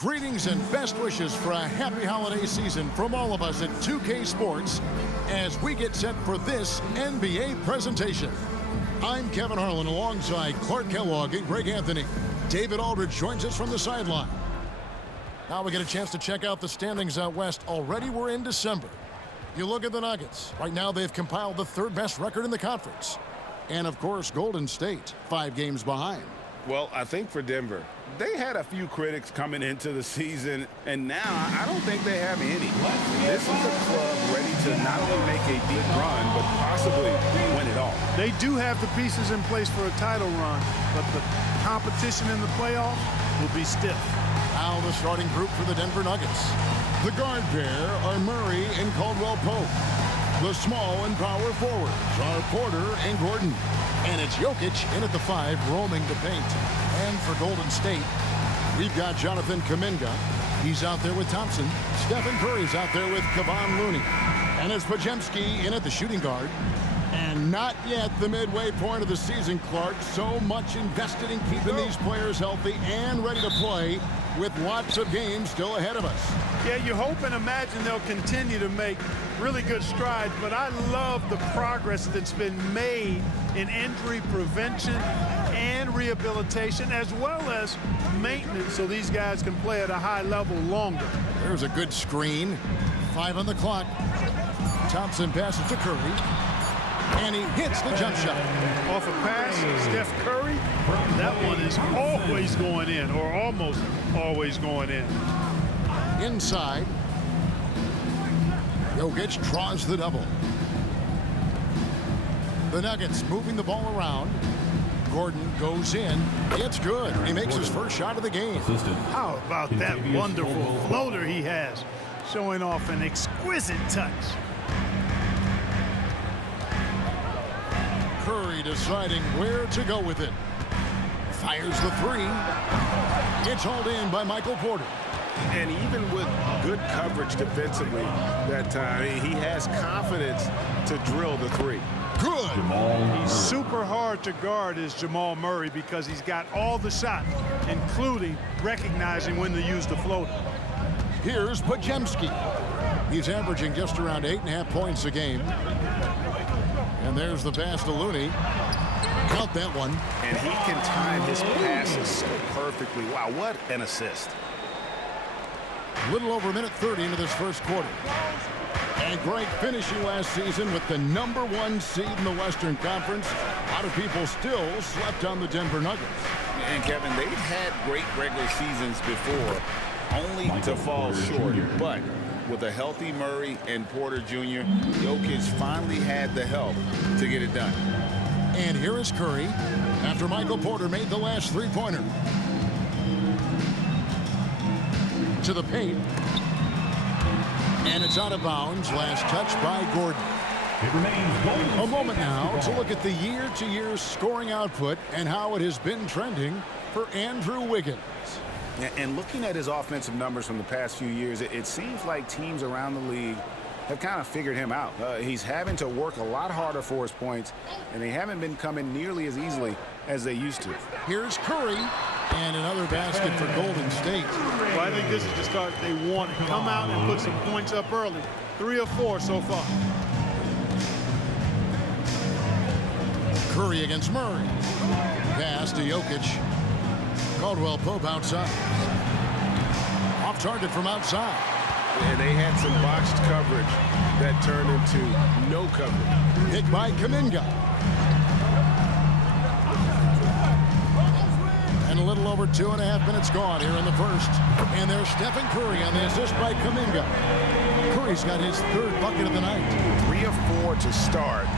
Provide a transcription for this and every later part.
Greetings and best wishes for a happy holiday season from all of us at 2K Sports as we get set for this NBA presentation. I'm Kevin Harlan alongside Clark Kellogg and Greg Anthony. David Aldridge joins us from the sideline. Now we get a chance to check out the standings out west. Already we're in December. You look at the Nuggets. Right now they've compiled the third best record in the conference. And of course, Golden State, 5 games behind. Well, I think for Denver, they had a few critics coming into the season, and now I don't think they have any. This is a club ready to not only make a deep run, but possibly win it all. They do have the pieces in place for a title run, but the competition in the playoffs will be stiff. Now the starting group for the Denver Nuggets. The guard pair are Murray and Caldwell Pope. The small and power forwards are Porter and Gordon. And it's Jokic in at the 5, roaming the paint. And for Golden State, we've got Jonathan Kuminga. He's out there with Thompson. Stephen Curry's out there with Kevon Looney. And it's Podziemski in at the shooting guard. And not yet the midway point of the season, Clark. So much invested in keeping these players healthy and ready to play with lots of games still ahead of us. Yeah, you hope and imagine they'll continue to make really good strides, but I love the progress that's been made in injury prevention and rehabilitation, as well as maintenance, so these guys can play at a high level longer. There's a good screen. 5 on the clock. Thompson passes to Curry. And he hits the jump shot. Off a pass, Steph Curry, that one is always going in, or almost always going in. Inside. Jokic draws the double. The Nuggets moving the ball around. Gordon goes in. It's good. He makes his first shot of the game. How about that wonderful floater he has, showing off an exquisite touch. Curry deciding where to go with it. Fires the 3. It's hauled in by Michael Porter. And even with good coverage defensively that time, he has confidence to drill the 3. Good. He's super hard to guard is Jamal Murray because he's got all the shots, including recognizing when to use the floater. Here's Podziemski. He's averaging just around 8.5 points a game. And there's the pass to Looney. Count that one. And he can time his passes so perfectly. Wow, what an assist. Little over a minute 30 into this first quarter. And Greg finishing last season with the #1 seed in the Western Conference. A lot of people still slept on the Denver Nuggets. And Kevin, they've had great regular seasons before, only to fall short. But with a healthy Murray and Porter Jr., Jokic finally had the help to get it done. And here is Curry after Michael Porter made the last 3-pointer. To the paint. And it's out of bounds. Last touch by Gordon. A moment now to look at the year-to-year scoring output and how it has been trending for Andrew Wiggins. And looking at his offensive numbers from the past few years, it seems like teams around the league have kind of figured him out. He's having to work a lot harder for his points, and they haven't been coming nearly as easily as they used to. Here's Curry, and another basket for Golden State. Well, I think this is the start they want to come out and put some points up early. 3 or 4 so far. Curry against Murray. Pass to Jokic. Caldwell Pope outside. Off target from outside. And they had some botched coverage that turned into no coverage. Hit by Kuminga. And a little over 2.5 minutes gone here in the first. And there's Stephen Curry on the assist by Kuminga. Curry's got his 3rd bucket of the night. 3 of 4 to start.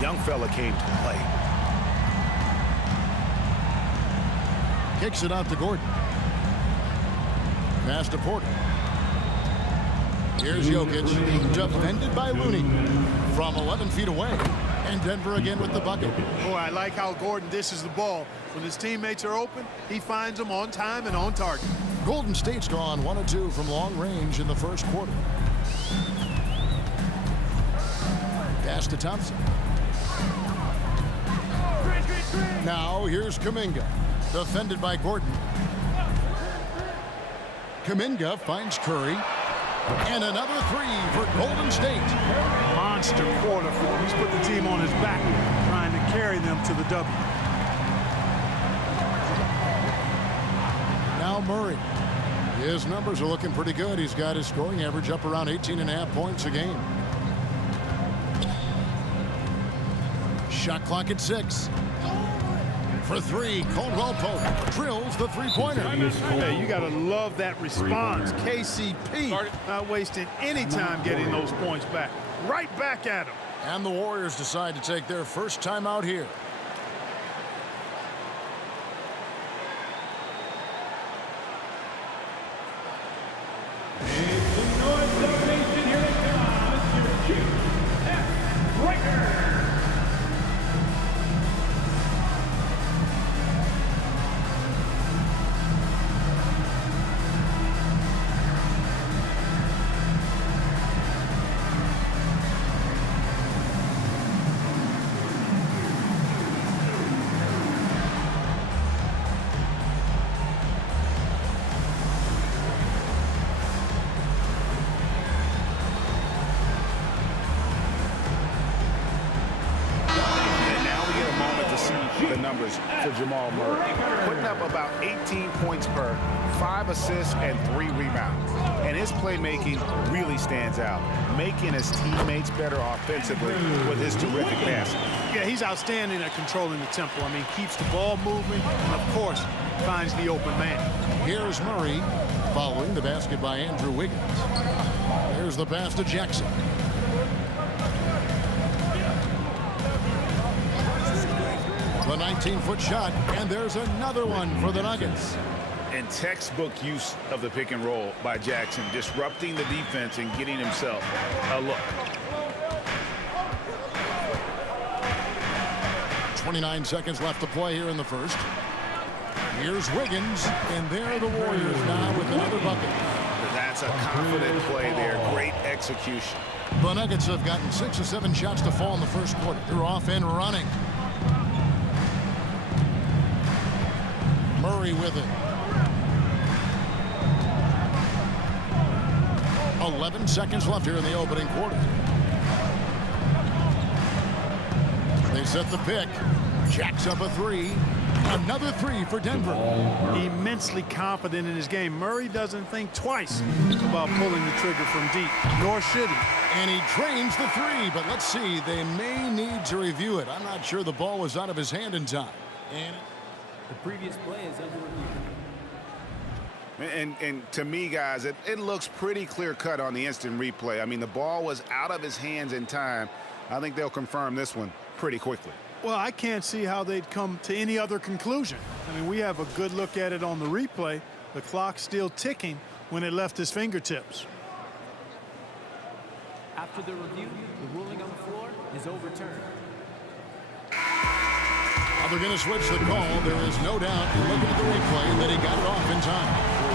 Young fella came to play. Kicks it out to Gordon. Pass to Porter. Here's Jokic, defended by Looney from 11 feet away. And Denver again with the bucket. Boy, I like how Gordon dishes the ball. When his teammates are open, he finds them on time and on target. Golden State's gone 1 of 2 from long range in the first quarter. Pass to Thompson. Now here's Kuminga, defended by Gordon. Kuminga finds Curry. And another three for Golden State. Monster quarter for him. He's put the team on his back, trying to carry them to the W. Now Murray. His numbers are looking pretty good. He's got his scoring average up around 18.5 points a game. Shot clock at 6. For three, Caldwell Pope drills the three-pointer. Hey, you got to love that response. KCP not wasting any time getting those points back. Right back at him. And the Warriors decide to take their first time out here. The numbers for Jamal Murray, putting up about 18 points per, 5 assists and 3 rebounds. And his playmaking really stands out, making his teammates better offensively with his terrific passing. Yeah, he's outstanding at controlling the tempo. I mean, keeps the ball moving and, of course, finds the open man. Here's Murray following the basket by Andrew Wiggins. There's the pass to Jackson. The 19-foot shot, and there's another one for the Nuggets. And textbook use of the pick and roll by Jackson, disrupting the defense and getting himself a look. 29 seconds left to play here in the first. Here's Wiggins, and there are the Warriors now with another bucket. That's a confident play there. Great execution. The Nuggets have gotten 6 or 7 shots to fall in the first quarter. They're off and running. Murray with it. 11 seconds left here in the opening quarter. They set the pick. Jacks up a three. Another three for Denver. Immensely confident in his game. Murray doesn't think twice about pulling the trigger from deep, nor should he. And he drains the three, but let's see. They may need to review it. I'm not sure the ball was out of his hand in time. And the previous play is under review. And to me, guys, it looks pretty clear-cut on the instant replay. I mean, the ball was out of his hands in time. I think they'll confirm this one pretty quickly. Well, I can't see how they'd come to any other conclusion. I mean, we have a good look at it on the replay. The clock's still ticking when it left his fingertips. After the review, the ruling on the floor is overturned. They're going to switch the call. There is no doubt, looking at the replay, that he got it off in time.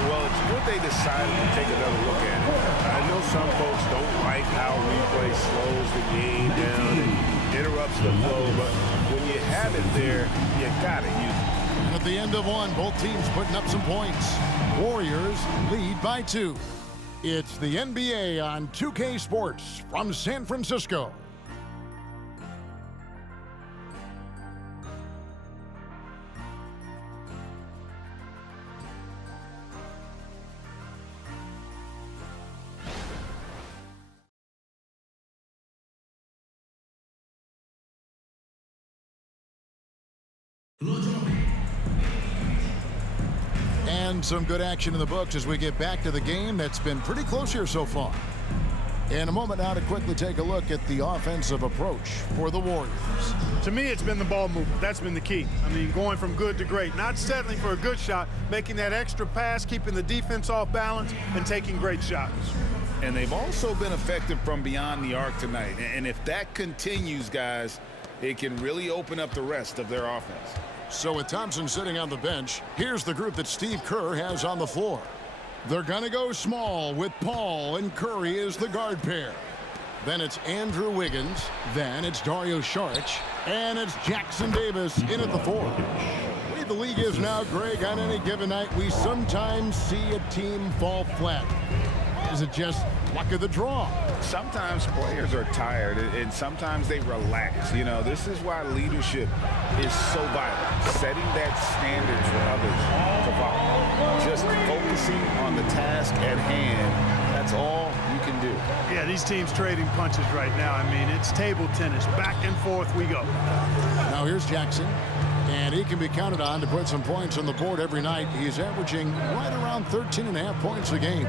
Well, it's good they decided to take another look at it. I know some folks don't like how replay slows the game down and interrupts the flow, but when you have it there, you got to use it. At the end of one, both teams putting up some points. Warriors lead by 2. It's the NBA on 2K Sports from San Francisco. And some good action in the books as we get back to the game that's been pretty close here so far. In a moment now to quickly take a look at the offensive approach for the Warriors. To me, it's been the ball movement. That's been the key. I mean, going from good to great. Not settling for a good shot, making that extra pass, keeping the defense off balance, and taking great shots. And they've also been effective from beyond the arc tonight. And if that continues, guys, it can really open up the rest of their offense. So with Thompson sitting on the bench, here's the group that Steve Kerr has on the floor. They're going to go small with Paul and Curry as the guard pair. Then it's Andrew Wiggins. Then it's Dario Saric. And it's Jackson Davis in at the 4. We've the league is now, Greg, on any given night, we sometimes see a team fall flat. Is it just luck of the draw? Sometimes players are tired, and sometimes they relax. You know, this is why leadership is so vital. Setting that standard for others to follow. Just focusing on the task at hand. That's all you can do. Yeah, these teams trading punches right now. I mean, it's table tennis. Back and forth we go. Now here's Jackson. And he can be counted on to put some points on the board every night. He's averaging right around 13.5 points a game.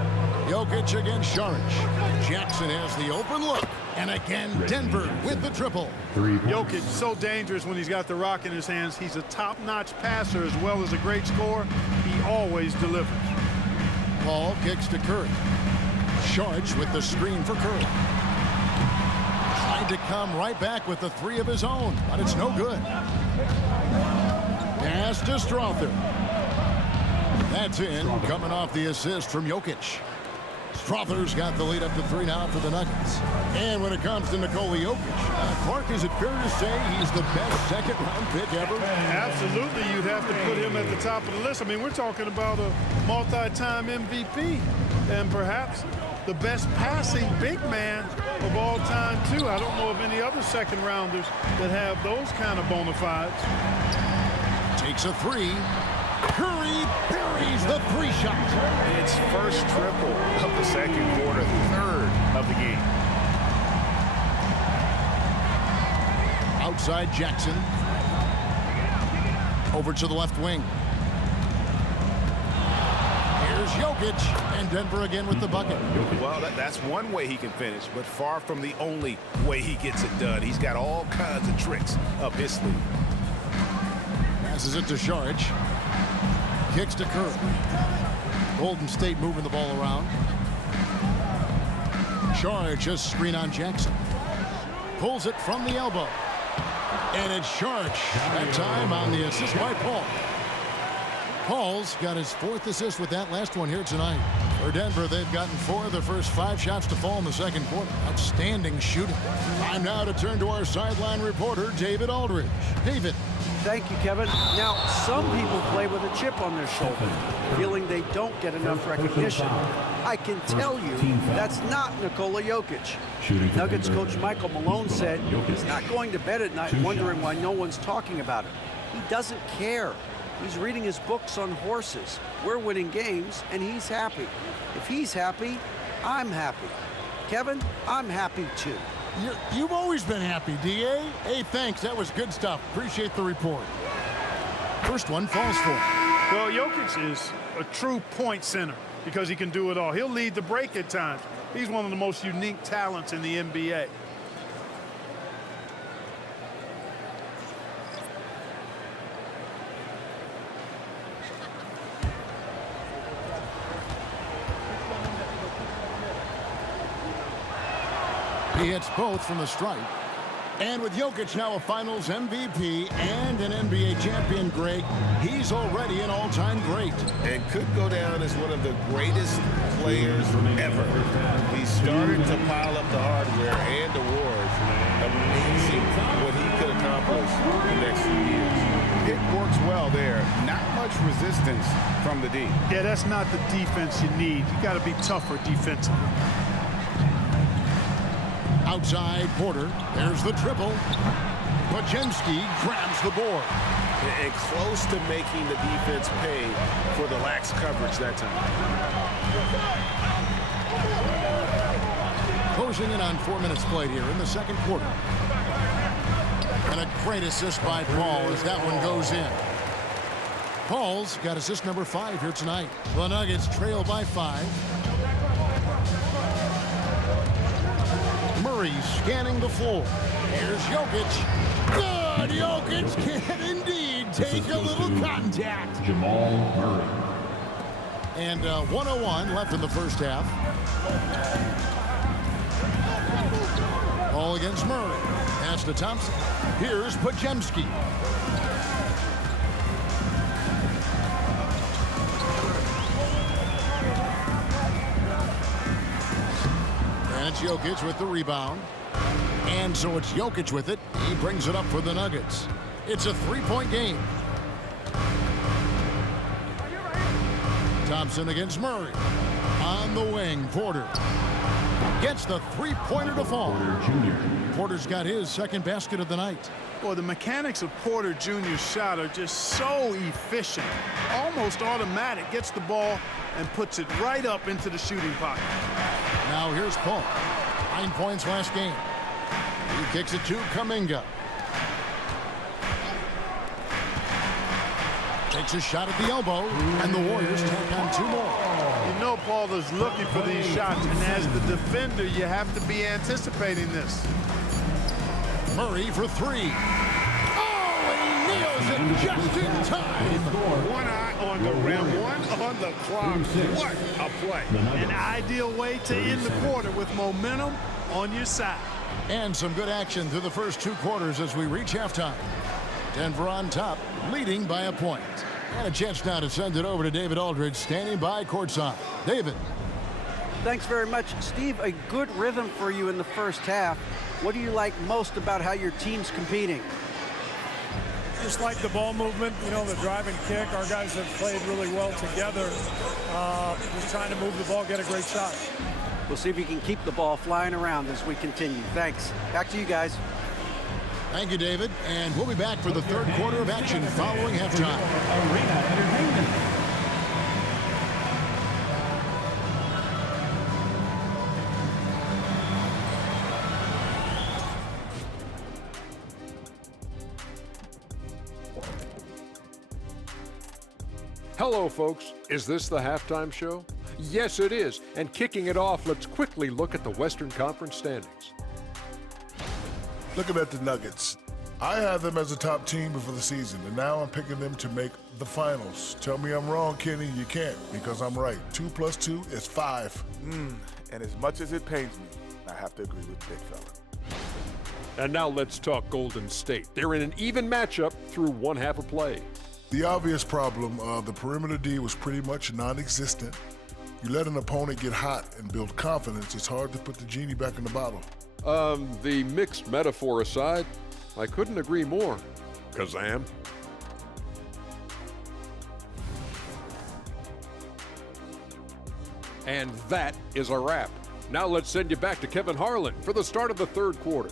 Jokic against Saric. Jackson has the open look. And again, Denver with the triple. Jokic, so dangerous when he's got the rock in his hands. He's a top-notch passer as well as a great scorer. He always delivers. Paul kicks to Curry. Saric with the screen for Curry. Tried to come right back with the three of his own, but it's no good. Pass to Strother. That's in, coming off the assist from Jokic. Strother's got the lead up to 3 now for the Nuggets. And when it comes to Nikola Jokic, Clark, is it fair to say he's the best second-round pick ever? Absolutely, you'd have to put him at the top of the list. I mean, we're talking about a multi-time MVP and perhaps the best passing big man of all time, too. I don't know of any other second-rounders that have those kind of bona fides. Takes a three. Curry buries the three shot. It's first triple of the second quarter, third of the game. Outside Jackson. Over to the left wing. Here's Jokic, and Denver again with the bucket. Well, that's one way he can finish, but far from the only way he gets it done. He's got all kinds of tricks up his sleeve. Passes it to Saric. Kicks to Curry. Golden State moving the ball around. Saric just screen on Jackson. Pulls it from the elbow. And it's Saric. That time on the assist by Paul. Paul's got his 4th assist with that last one here tonight. For Denver, they've gotten 4 of their first 5 shots to fall in the second quarter. Outstanding shooting. Time now to turn to our sideline reporter, David Aldridge. David. Thank you, Kevin. Now, some people play with a chip on their shoulder, feeling they don't get enough recognition. I can tell you that's not Nikola Jokic. Nuggets coach Michael Malone said he's not going to bed at night wondering why no one's talking about it. He doesn't care. He's reading his books on horses. We're winning games, and he's happy. If he's happy, I'm happy. Kevin, I'm happy too. You've always been happy, D.A. Hey, thanks. That was good stuff. Appreciate the report. First one falls for him. Well, Jokic is a true point center because he can do it all. He'll lead the break at times. He's one of the most unique talents in the NBA. He hits both from the stripe. And with Jokic now a Finals MVP and an NBA champion, Greg, he's already an all-time great. And could go down as one of the greatest players ever. He started to pile up the hardware and awards. Amazing what he could accomplish in the next few years. It works well there. Not much resistance from the D. Yeah, that's not the defense you need. You got to be tougher defensively. Outside Porter, there's the triple. Podziemski grabs the board. And close to making the defense pay for the lax coverage that time. Closing in on 4 minutes played here in the second quarter. And a great assist by Paul as that one goes in. Paul's got assist number 5 here tonight. The Nuggets trail by 5. Murray scanning the floor. Here's Jokic. Good! Jokic can indeed take a little contact. Jamal Murray. And 1:01 left in the first half. Ball against Murray. Pass to Thompson. Here's Podziemski. And it's Jokic with the rebound. And so it's Jokic with it. He brings it up for the Nuggets. It's a 3-point game. Thompson against Murray. On the wing, Porter gets the three-pointer to fall. Porter's got his second basket of the night. Boy, the mechanics of Porter Jr.'s shot are just so efficient, almost automatic. Gets the ball and puts it right up into the shooting pocket. Now here's Paul. 9 points last game. He kicks it to Kuminga. Takes a shot at the elbow, and the Warriors tack on 2 more. You know Paul is looking for these shots, and as the defender, you have to be anticipating this. Murray for 3. Oh, he nails it just in time. One eye on the rim, one on the clock. What a play. An ideal way to end the quarter with momentum on your side. And some good action through the first 2 quarters as we reach halftime. Denver on top, leading by a point. And a chance now to send it over to David Aldridge, standing by courtside. David. Thanks very much, Steve. A good rhythm for you in the first half. What do you like most about how your team's competing? Just like the ball movement, you know, the drive and kick. Our guys have played really well together. Just trying to move the ball, get a great shot. We'll see if you can keep the ball flying around as we continue. Thanks. Back to you guys. Thank you, David. And we'll be back for the third quarter of action following halftime. Arena Entertainment. Hello, folks. Is this the halftime show? Yes, it is. And kicking it off, let's quickly look at the Western Conference standings. Looking at the Nuggets, I had them as a top team before the season, and now I'm picking them to make the finals. Tell me I'm wrong, Kenny. You can't, because I'm right. 2 + 2 is 5. And as much as it pains me, I have to agree with Big Fella. And now let's talk Golden State. They're in an even matchup through one half of play. The obvious problem, the perimeter D was pretty much non-existent. You let an opponent get hot and build confidence, it's hard to put the genie back in the bottle. The mixed metaphor aside, I couldn't agree more. Kazam. And that is a wrap. Now let's send you back to Kevin Harlan for the start of the third quarter.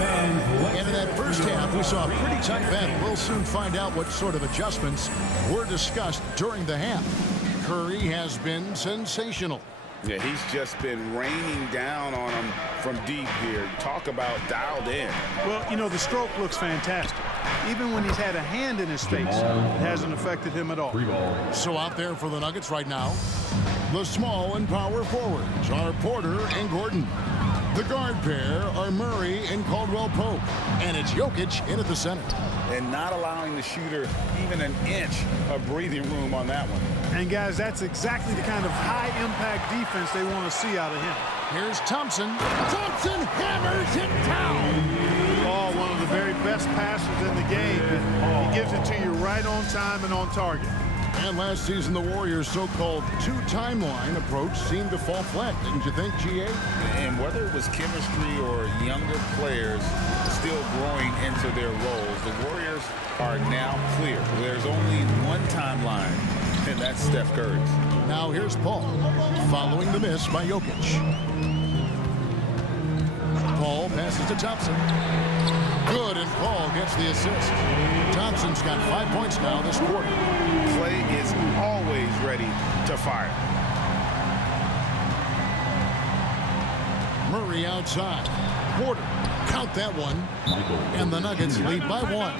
And in that first half, we saw a pretty tight battle. We'll soon find out what sort of adjustments were discussed during the half. Curry has been sensational. Yeah, he's just been raining down on him from deep here. Talk about dialed in. Well, you know, the stroke looks fantastic. Even when he's had a hand in his face, it hasn't affected him at all. So out there for the Nuggets right now, the small and power forwards are Porter and Gordon. The guard pair are Murray and Caldwell Pope. And it's Jokic in at the center. And not allowing the shooter even an inch of breathing room on that one. And guys, that's exactly the kind of high-impact defense they want to see out of him. Here's Thompson. Thompson hammers it down. Oh, one of the very best passers in the game. He gives it to you right on time and on target. And last season, the Warriors' so-called two-timeline approach seemed to fall flat, didn't you think, G.A.? And whether it was chemistry or younger players still growing into their roles, the Warriors are now clear. There's only one timeline, and that's Steph Curry's. Now here's Paul, following the miss by Jokic. Paul passes to Thompson. Good, and Paul gets the assist. Thompson's got 5 points now this quarter. Clay is always ready to fire. Murray outside. Porter, count that one. And the Nuggets lead by 1.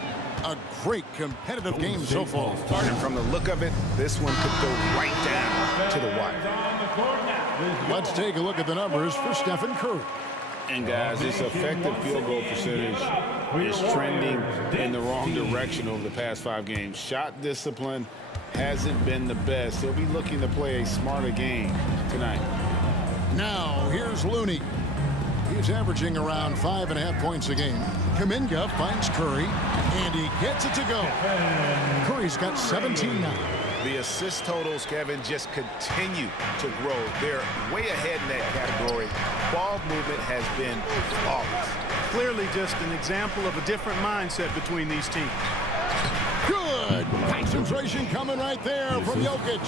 A great competitive game so far. And from the look of it, this one could go right down to the wire. Let's take a look at the numbers for Stephen Curry. And guys, this effective field goal percentage is trending in the wrong direction over the past 5 games. Shot discipline hasn't been the best. He'll be looking to play a smarter game tonight. Now, here's Looney. He's averaging around 5.5 points a game. Kuminga finds Curry, and he gets it to go. Curry's got 17 now. The assist totals, Kevin, just continue to grow. They're way ahead in that category. Ball movement has been flawless. Clearly just an example of a different mindset between these teams. Good concentration coming right there from Jokic.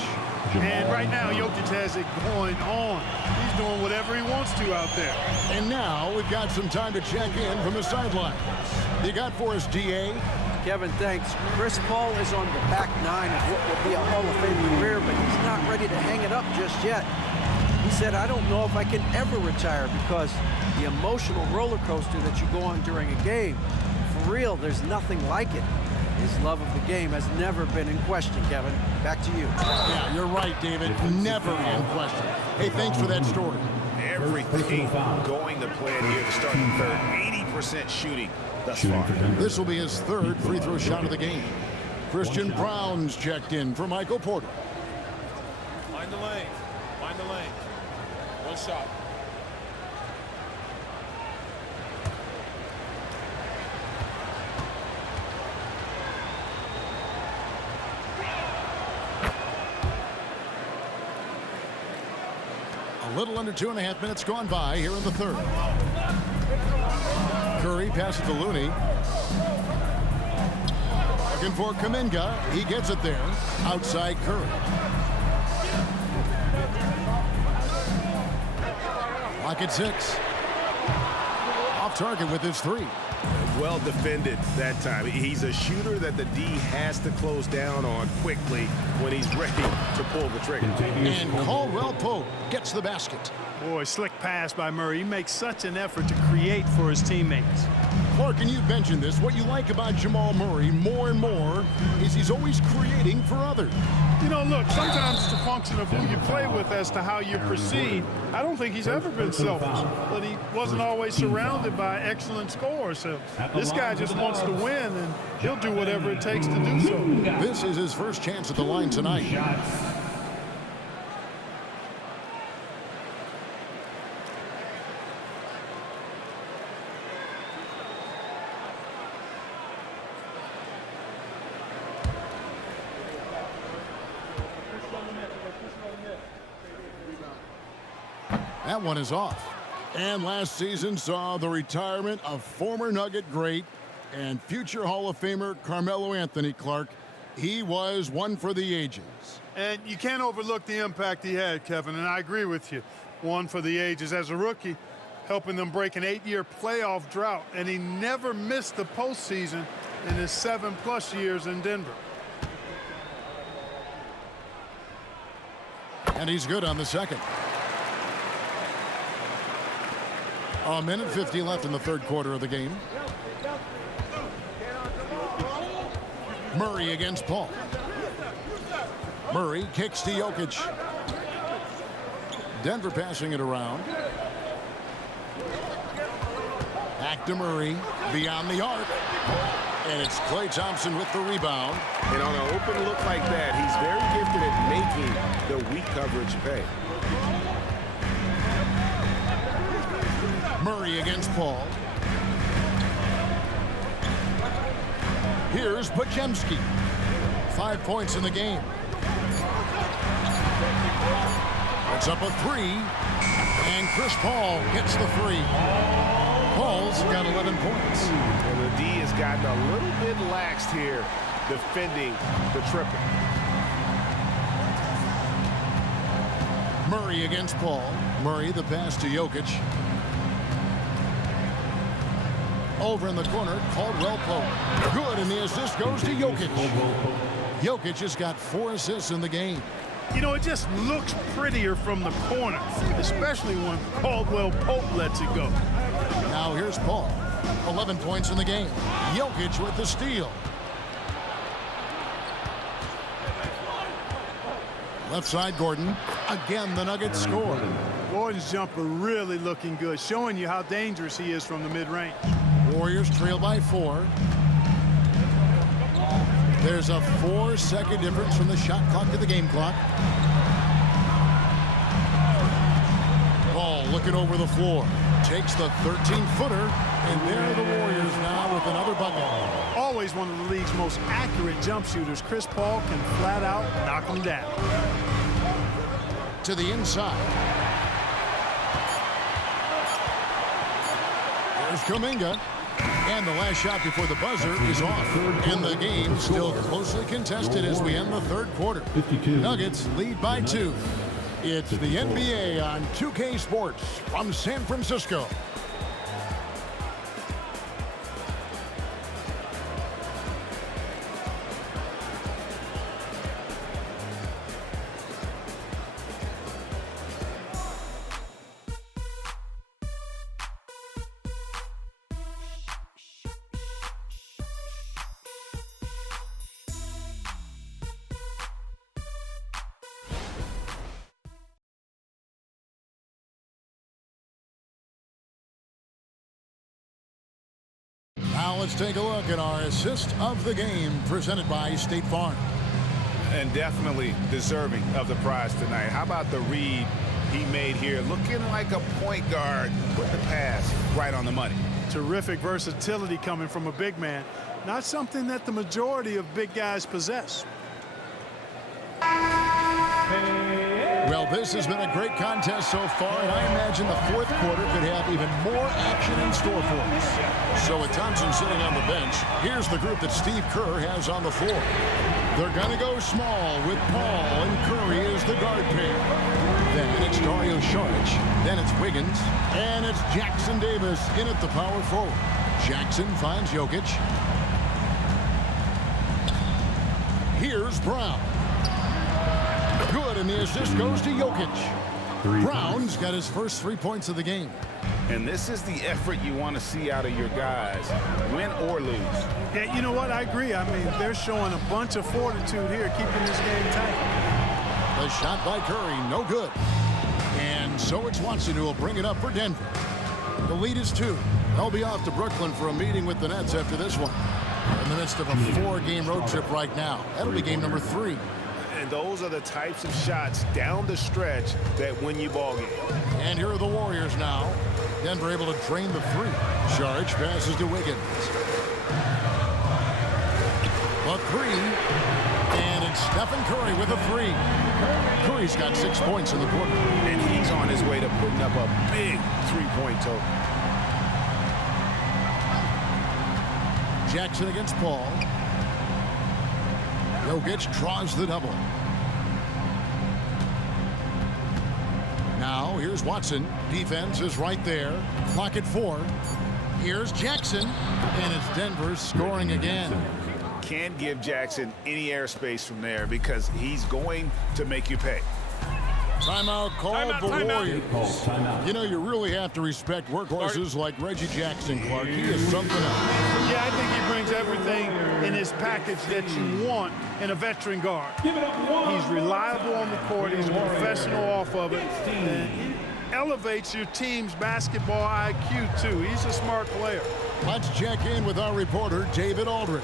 And right now, Jokic has it going on. He's doing whatever he wants to out there. And now we've got some time to check in from the sideline. You got for us, DA? Kevin, thanks. Chris Paul is on the back nine of what will be a Hall of Fame career, but he's not ready to hang it up just yet. He said, I don't know if I can ever retire because the emotional roller coaster that you go on during a game, for real, there's nothing like it. His love of the game has never been in question, Kevin. Back to you. Yeah, you're right, David. Never in question. Hey, thanks for that story. Everything going to plan here to start the third. 80% shooting thus far. This will be his third free throw shot of the game. Christian Brown's checked in for Michael Porter. Find the lane. Find the lane. One shot. A little under 2.5 minutes gone by here in the third. Curry passes to Looney. Looking for Kuminga. He gets it there. Outside Curry. Lock at 6. Off target with his 3. Well defended that time. He's a shooter that the D has to close down on quickly when he's ready to pull the trigger. And Caldwell Pope gets the basket. Boy, slick pass by Murray. He makes such an effort to create for his teammates. Clark, and you mentioned this, what you like about Jamal Murray more and more is he's always creating for others. You know, look, sometimes it's a function of who you play with as to how you proceed. I don't think he's ever been selfish, but he wasn't always surrounded by excellent scorers. So this guy just wants to win, and he'll do whatever it takes to do so. This is his first chance at the line tonight. That one is off. And last season saw the retirement of former Nugget great and future Hall of Famer Carmelo Anthony. Clark. He was one for the ages. And you can't overlook the impact he had, Kevin, and I agree with you. One for the ages. As a rookie, helping them break an 8-year playoff drought, and he never missed the postseason in his 7+ years in Denver. And he's good on the second. A minute 50 left in the third quarter of the game. Murray against Paul. Murray kicks to Jokic. Denver passing it around. Back to Murray. Beyond the arc. And it's Klay Thompson with the rebound. And on an open look like that, he's very gifted at making the weak coverage pay. Murray against Paul. Here's Podziemski. 5 points in the game. It's up a 3. And Chris Paul gets the 3. Paul's got 11 points. And the D has gotten a little bit laxed here defending the triple. Murray against Paul. Murray the pass to Jokic. Over in the corner, Caldwell Pope. Good, and the assist goes to Jokic. Jokic has got 4 assists in the game. You know, it just looks prettier from the corner, especially when Caldwell Pope lets it go. Now here's Paul. 11 points in the game. Jokic with the steal. Left side, Gordon. Again, the Nuggets score. Gordon's jumper really looking good, showing you how dangerous he is from the mid-range. Warriors trail by 4. There's a 4-second difference from the shot clock to the game clock. Ball looking over the floor. takes the 13-footer, and there are the Warriors now with another bucket. Always one of the league's most accurate jump shooters. Chris Paul can flat out knock him down. To the inside. There's Kuminga. And the last shot before the buzzer is off. And the game still closely contested as we end the third quarter. Nuggets lead by 2. It's the NBA on 2K Sports from San Francisco. Now let's take a look at our assist of the game presented by State Farm. And definitely deserving of the prize tonight. How about the read he made here? Looking like a point guard. Put the pass right on the money. Terrific versatility coming from a big man. Not something that the majority of big guys possess. Well, this has been a great contest so far, and I imagine the fourth quarter could have even more action in store for us. So with Thompson sitting on the bench, here's the group that Steve Kerr has on the floor. They're going to go small with Paul and Curry as the guard pair. Then it's Dario Saric. Then it's Wiggins. And it's Jackson Davis in at the power forward. Jackson finds Jokic. Here's Brown. Good, and the assist goes to Jokic. Brown's got his first 3 points of the game. And this is the effort you want to see out of your guys, win or lose. Yeah, you know what? I agree. I mean, they're showing a bunch of fortitude here, keeping this game tight. The shot by Curry, no good. And so it's Watson who will bring it up for Denver. The lead is 2. They'll be off to Brooklyn for a meeting with the Nets after this one. In the midst of a 4-game road trip right now. That'll be game number 3. And those are the types of shots down the stretch that win you ball games. And here are the Warriors now. Denver able to drain the 3. Saric passes to Wiggins. A 3. And it's Stephen Curry with a 3. Curry's got 6 points in the quarter. And he's on his way to putting up a big 3-point total. Jackson against Paul. Jokic draws the double. Now, here's Watson. Defense is right there. Clock at 4. Here's Jackson. And it's Denver scoring again. Can't give Jackson any airspace from there because he's going to make you pay. Timeout called the Warriors. You know, you really have to respect workhorses like Reggie Jackson, Clark. He is something else. Yeah, I think he brings everything in his package that you want in a veteran guard. He's reliable on the court. He's professional off of it. And he elevates your team's basketball IQ, too. He's a smart player. Let's check in with our reporter, David Aldridge.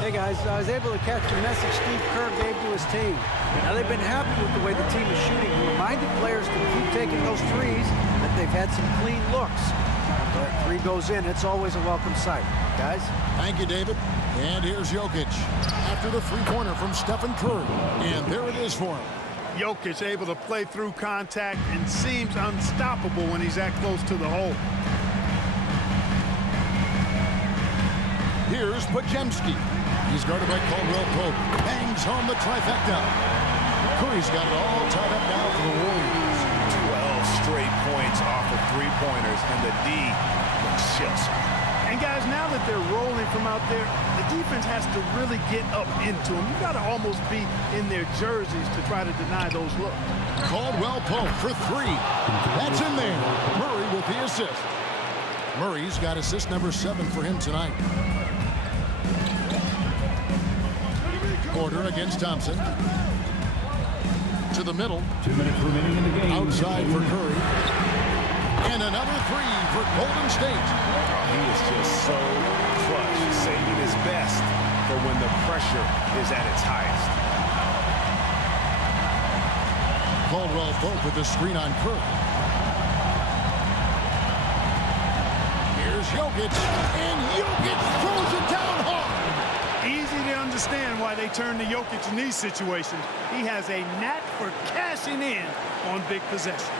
Hey, guys, I was able to catch the message Steve Kerr gave to his team. Now, they've been happy with the way the team is shooting. He reminded players to keep taking those threes, that they've had some clean looks. But 3 goes in, it's always a welcome sight. Guys? Thank you, David. And here's Jokic after the 3-pointer from Stephen Curry. And there it is for him. Jokic able to play through contact and seems unstoppable when he's that close to the hole. Here's Podziemski. He's guarded by Caldwell Pope. Bangs home the trifecta. Curry's got it all tied up now for the Warriors. 12 straight points off of 3-pointers, and the D looks chill. And guys, now that they're rolling from out there, the defense has to really get up into them. You got to almost be in their jerseys to try to deny those looks. Caldwell Pope for 3. That's in there. Murray with the assist. Murray's got assist number 7 for him tonight. Porter against Thompson. To the middle. 2 minutes remaining in the game. Outside for Curry. And another 3 for Golden State. He is just so clutch, saving his best for when the pressure is at its highest. Caldwell Pope with the screen on Curry. Jokic, and Jokic throws it down hard. Easy to understand why they turn to Jokic in these situations. He has a knack for cashing in on big possessions.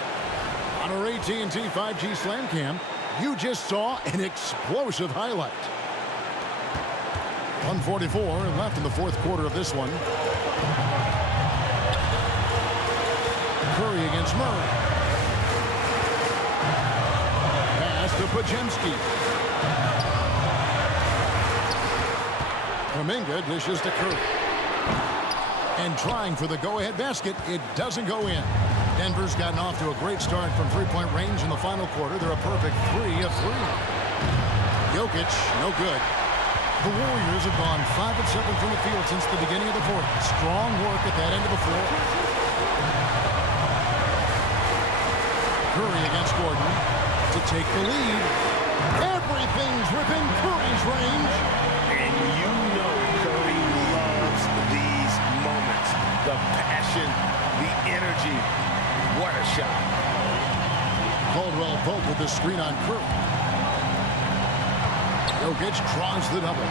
On our AT&T 5G Slam Cam, you just saw an explosive highlight. 1:44 left in the fourth quarter of this one. Curry against Murray. Pass to Podziemski. Kuminga dishes to Curry. And trying for the go-ahead basket, it doesn't go in. Denver's gotten off to a great start from three-point range in the final quarter. They're a perfect 3 of 3. Jokic, no good. The Warriors have gone 5 of 7 from the field since the beginning of the fourth. Strong work at that end of the floor. Curry against Gordon to take the lead. Everything's within Curry's range. And you know Curry loves these moments. The passion, the energy. What a shot. Caldwell Pope with the screen on Curry. Jokic draws the double.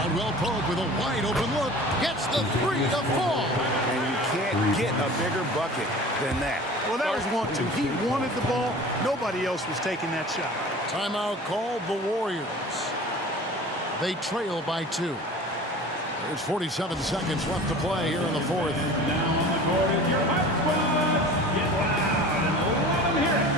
Caldwell Pope with a wide open look. Gets the three to fall. And you can't get a bigger bucket than that. Well, that was 1-2. He wanted the ball. Nobody else was taking that shot. Timeout called the Warriors. They trail by 2. There's 47 seconds left to play here in the fourth. Now on the court is your hot squad. Get loud and let them hear it.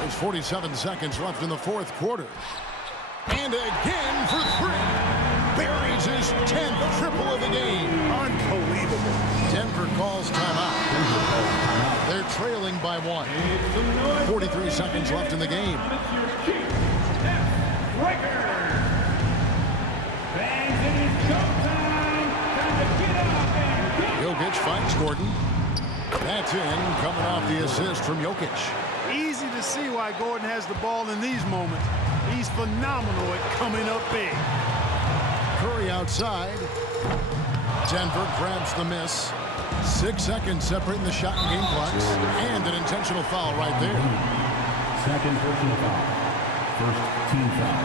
There's 47 seconds left in the fourth quarter. And again for 3. Buries his 10th triple of the game. Unbelievable. Denver calls timeout. They're trailing by 1. 43 seconds left in the game. Jokic finds Gordon. That's in, coming off the assist from Jokic. Easy to see why Gordon has the ball in these moments. He's phenomenal at coming up big. Curry outside. Denver grabs the miss. 6 seconds separating the shot and game clocks. And an intentional foul right there. Second personal foul. First team foul.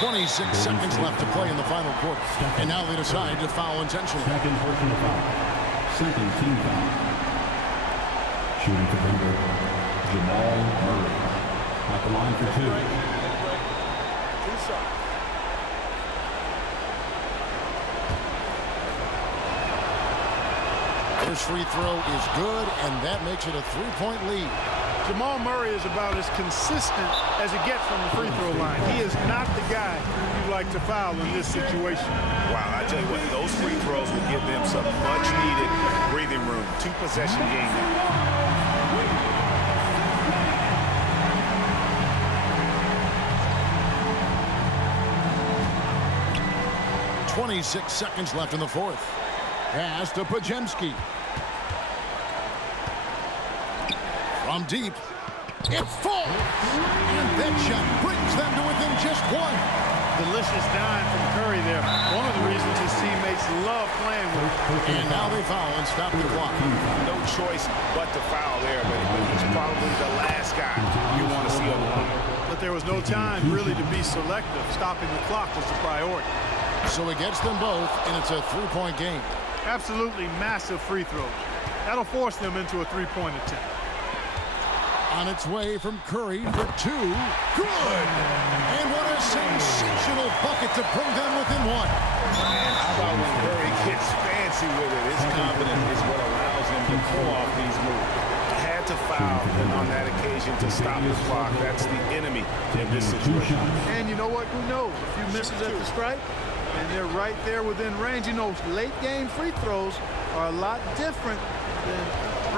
26 seconds left to play in the final quarter. And now they decide to foul intentionally. Second personal foul. Second team foul. Shooting for Denver, Jamal Murray. At the line for 2. First free throw is good, and that makes it a 3-point lead. Jamal Murray is about as consistent as it gets from the free throw line. He is not the guy you like to foul in this situation. Wow, I tell you what, those free throws will give them some much-needed breathing room. 2-possession game now. 26 seconds left in the fourth. Pass to Podziemski. From deep, it falls. And that shot brings them to within just one. Delicious dime from Curry there. One of the reasons his teammates love playing with him. And now they foul and stop the clock. No choice but to foul there, but he's probably the last guy you want to see on the line. But there was no time really to be selective. Stopping the clock was the priority. So he gets them both, and it's a three-point game. Absolutely massive free throws. That'll force them into a three-point attempt. On its way from Curry for two. Good! And what a sensational bucket to bring them within one. And how about when Curry gets fancy with it? His confidence is what allows him to pull off these moves. Had to foul on that occasion to stop the clock. That's the enemy in this situation. And you know what? Who knows? A few misses at the stripe, and they're right there within range. You know, late-game free throws are a lot different than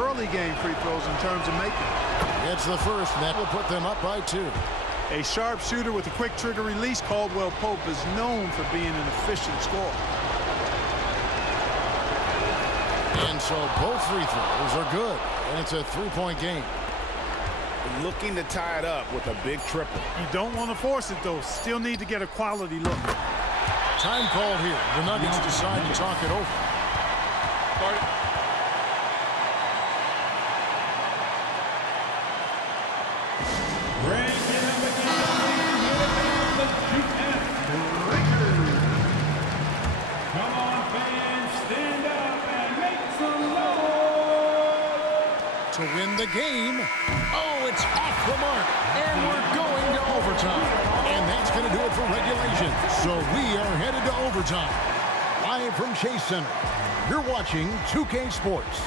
early-game free throws in terms of making. It's the first, and that will put them up by two. A sharp shooter with a quick trigger release, Caldwell Pope is known for being an efficient scorer. And so both free throws are good, and it's a three-point game. Looking to tie it up with a big triple. You don't want to force it, though. Still need to get a quality look. Time called here. The Nuggets decide to talk it over. To win the game. Oh, it's off the mark. And we're going to overtime. And that's going to do it for regulation. So we are headed to overtime. Live from Chase Center. You're watching 2K Sports.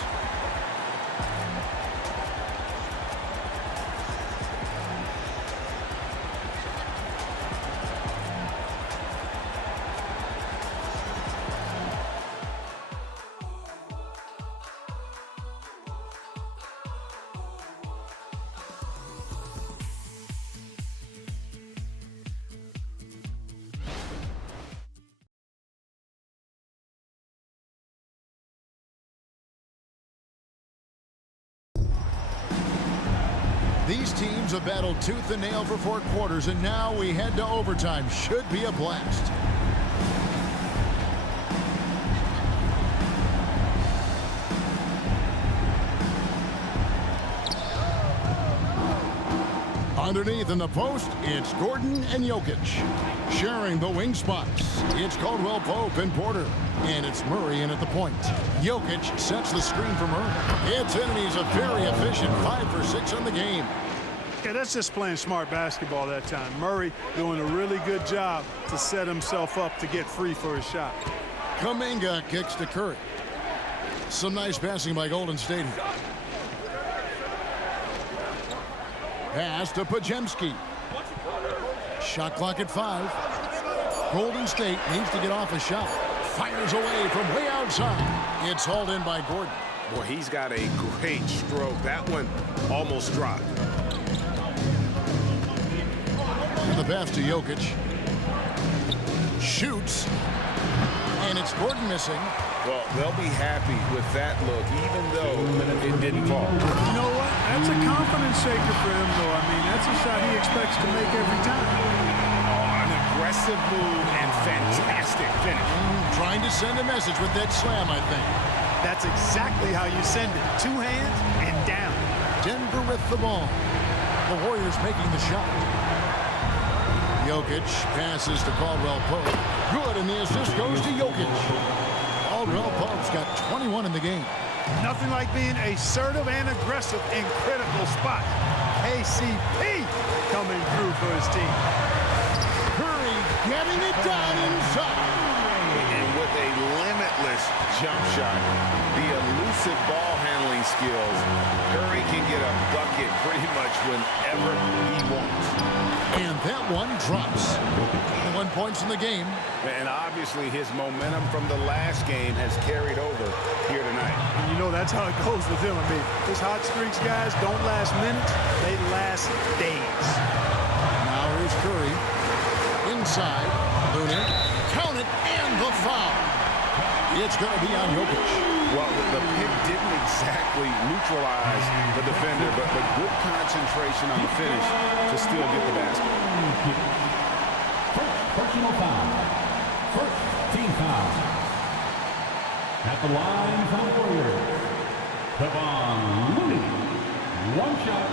These teams have battled tooth and nail for 4 quarters, and now we head to overtime. Should be a blast. Underneath in the post, it's Gordon and Jokic. Sharing the wing spots, it's Caldwell Pope and Porter. And it's Murray in at the point. Jokic sets the screen for Murray. It's in, and he's a very efficient 5 for 6 on the game. Yeah, that's just playing smart basketball that time. Murray doing a really good job to set himself up to get free for his shot. Kuminga kicks to Curry. Some nice passing by Golden State. Pass to Podziemski. Shot clock at 5. Golden State needs to get off a shot. Fires away from way outside. It's hauled in by Gordon. Boy, he's got a great stroke. That one almost dropped. And the pass to Jokic. Shoots. And it's Gordon missing. Well, they'll be happy with that look, even though it didn't fall. You know what? That's a confidence shaker for him, though. I mean, that's a shot he expects to make every time. An aggressive move and fantastic finish. Trying to send a message with that slam, I think. That's exactly how you send it. 2 hands and down. Denver with the ball. The Warriors making the shot. Jokic passes to Caldwell Pope. Good, and the assist goes to Jokic. Caldwell Pope's got 21 in the game. Nothing like being assertive and aggressive in critical spots. KCP coming through for his team. Curry getting it done inside. And with a limitless jump shot, the elusive ball handling skills, Curry can get a bucket pretty much whenever he wants. And that one drops. 1 point in the game. And obviously his momentum from the last game has carried over here tonight. And you know that's how it goes with him. I mean, his hot streaks, guys, don't last minutes. They last days. Now here's Curry. Inside. Looney. Count it, and the foul. It's going to be on Jokic. Well, the pick didn't exactly neutralize the defender, but good concentration on the finish to still get the basket. First personal foul. First team foul. At the line for the Warriors, Kevon Looney. One shot.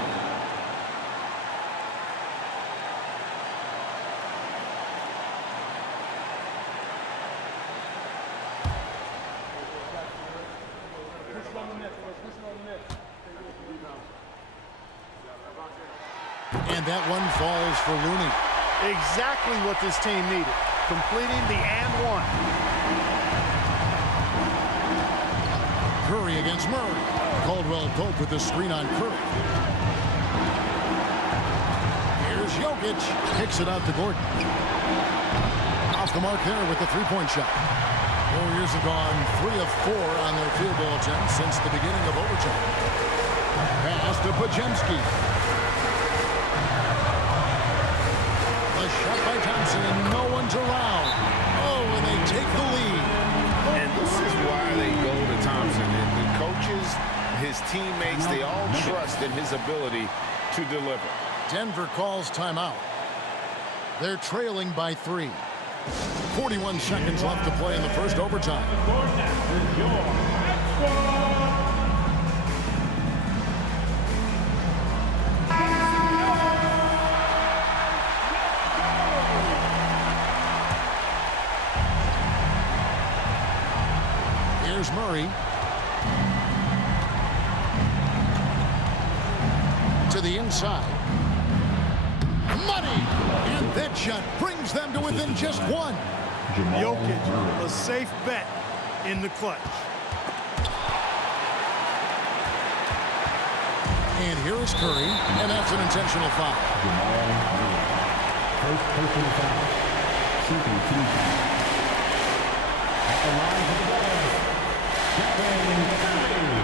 And that one falls for Looney. Exactly what this team needed. Completing the and one. Curry against Murray. Caldwell Pope with the screen on Curry. Here's Jokic. Kicks it out to Gordon. Off the mark there with the three-point shot. Warriors have gone 3 of 4 on their field goal attempts since the beginning of overtime. Pass to Podziemski. A shot by Thompson, and no one's around. Oh, and they take the lead. And this is why they go to Thompson. The coaches, his teammates, they all trust in his ability to deliver. Denver calls timeout. They're trailing by 3. 41 seconds left to play in the first overtime. Here's Murray. To the inside. Money! And that shot brings them to within just 1. Jokic, a safe bet in the clutch. And here is Curry, and that's an intentional foul. First personal foul. Second team foul. At the line for the Bulls, Stephen Curry.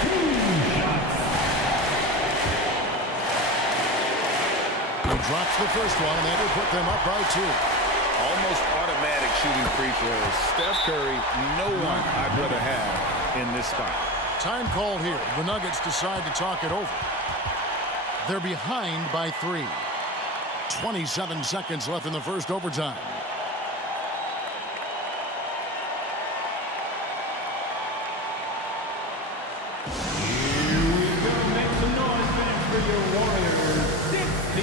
2 shots. He drops the first one, and that will put them up by 2. Almost automatic shooting free throws. Steph Curry, no one I'd rather have in this spot. Time called here. The Nuggets decide to talk it over. They're behind by 3. 27 seconds left in the first overtime. Here we go. Make some noise, fans, for your Warriors. 16.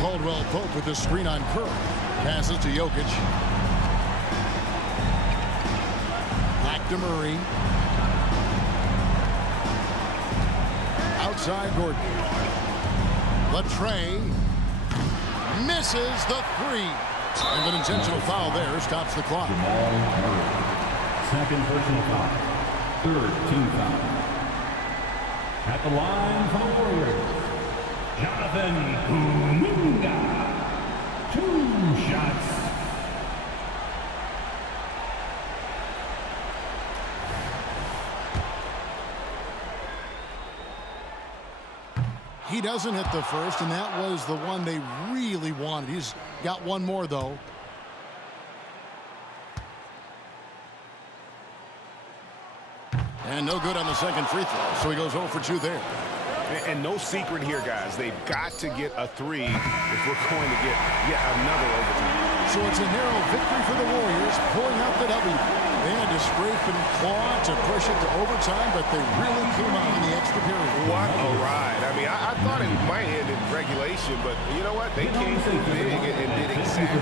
Caldwell Pope with the screen on Curry. Passes to Jokic. Back to Murray. Outside Gordon. Latrey misses the 3. And an intentional foul there stops the clock. Jamal Murray. Second personal foul. Third team foul. At the line for the Warriors, Jonathan Kuminga. 2 shots. He doesn't hit the first, and that was the one they really wanted. He's got one more, though. And no good on the second free throw, so he goes 0 for 2 there. And no secret here, guys. They've got to get a 3 if we're going to get yet another overtime. So it's a narrow victory for the Warriors, pulling out the W. They had to scrape and claw to push it to overtime, but they really came out in the extra period. What a ride. I mean, I thought it might end in regulation, but you know what? They came through big and did exactly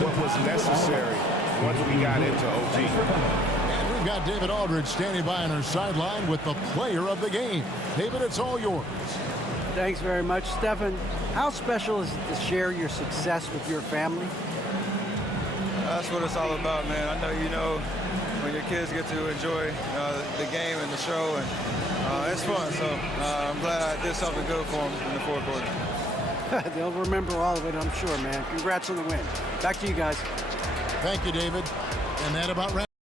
what was necessary once we got into OT. And we've got David Aldridge standing by on our sideline with the player of the game. David, it's all yours. Thanks very much, Stephen. How special is it to share your success with your family? That's what it's all about, man. I know you know when your kids get to enjoy the game and the show, and it's fun. So I'm glad I did something good for them in the fourth quarter. They'll remember all of it, I'm sure, man. Congrats on the win. Back to you guys. Thank you, David. And that about wraps